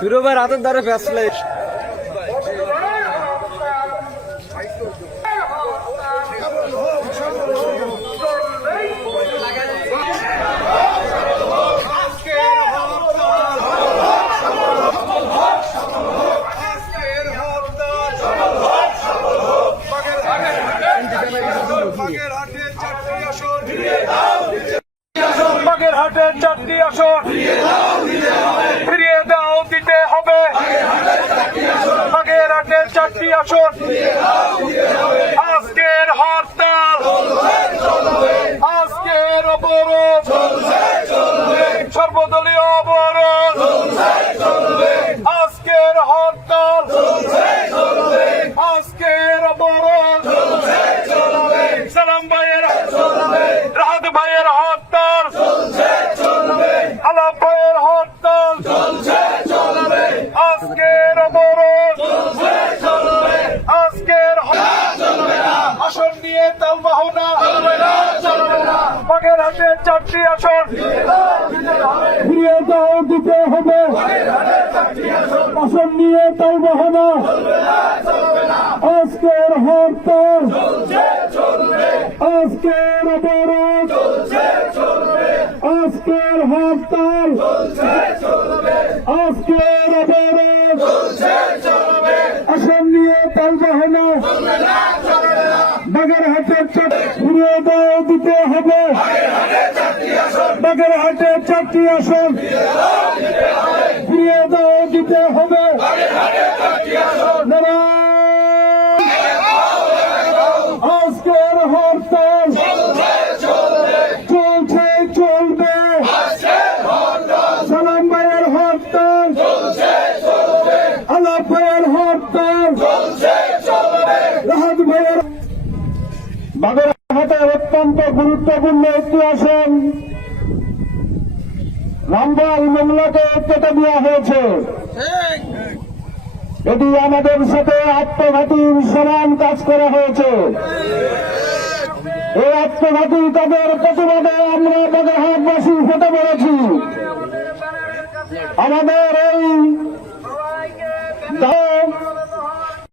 ফিরোবার হাতের দ্বারা ফেসলে বাগেরহাটের 4টি আসন ফিরিয়ে দাও দিতে হবে। বাগেরহাটের 4টি আসন আজকের হরতাল, আজকের অবরোধ, সর্বদলীয় অবরোধ, আজকের হরতাল, আজকের অবরোধ, সালাম ভাইয়ের, রাহাত ভাইয়ের হরতাল, আলাপ ভাইয়ের হরতাল, আজকের অবরোধ, আজকের আসন নিয়ে তালবাহনা, বাগেরহাটের 4টি আসন ফিরিয়ে দাও দিতে হবে। আসন নিয়ে তালবাহনা, আজকের হরতাল, আজকের অবরোধ, আজকের হরতাল, আজকের অবরোধ, আসন নিয়ে তালবাহনা, বাগেরহাটের ফিরিয়ে দাও দিতে হবে। বাগেরহাটের 4টি আসন ফিরিয়ে দাও দিতে হবে। আজকের হরতাল চলছে চলবে। সালাম ভাইয়ের হরতাল, আলাপ ভাইয়ের হরতাল, রাহাত ভাইয়ের। বাগেরহাটের অত্যন্ত গুরুত্বপূর্ণ একটি আসন রামপাল মামলাকে কেটে দেওয়া হয়েছে। এটি আমাদের সাথে আত্মঘাতীর সমান কাজ করা হয়েছে। এই আত্মঘাতী কাজের প্রতিবাদে আমরা বাগেরহাটবাসী হতে পেরেছি। আমাদের